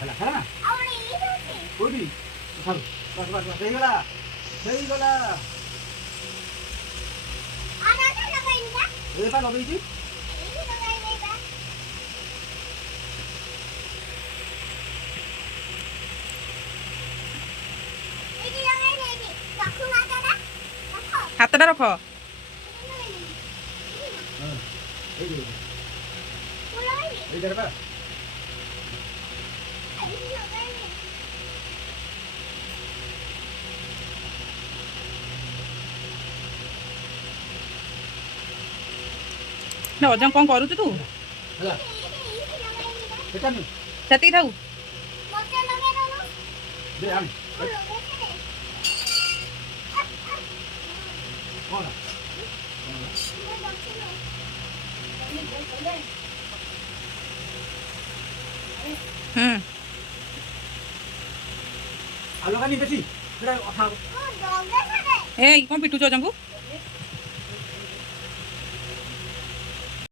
ହେଲା ହେଲା ନା କୋଉଠି ଚାଲ ବସ ବସ ବସ ହେଇଗଲା ହେଇଗଲା ଏ ପା ଲଗେଇଛି ହାତଟା ରଖ। এইটার পা ନା ଅଜା କ'ଣ କରୁଛୁ ତୁ? ହେଲା ସେଟା ନି ସେତିକି ଥାଉ। ଦେ ଆଣି କଣ ହୁଁ ଆଲୋକାନି ବେଶୀ ସେଟା ଏ କ'ଣ ପିଟୁଛୁ ଅଜାଙ୍କୁ?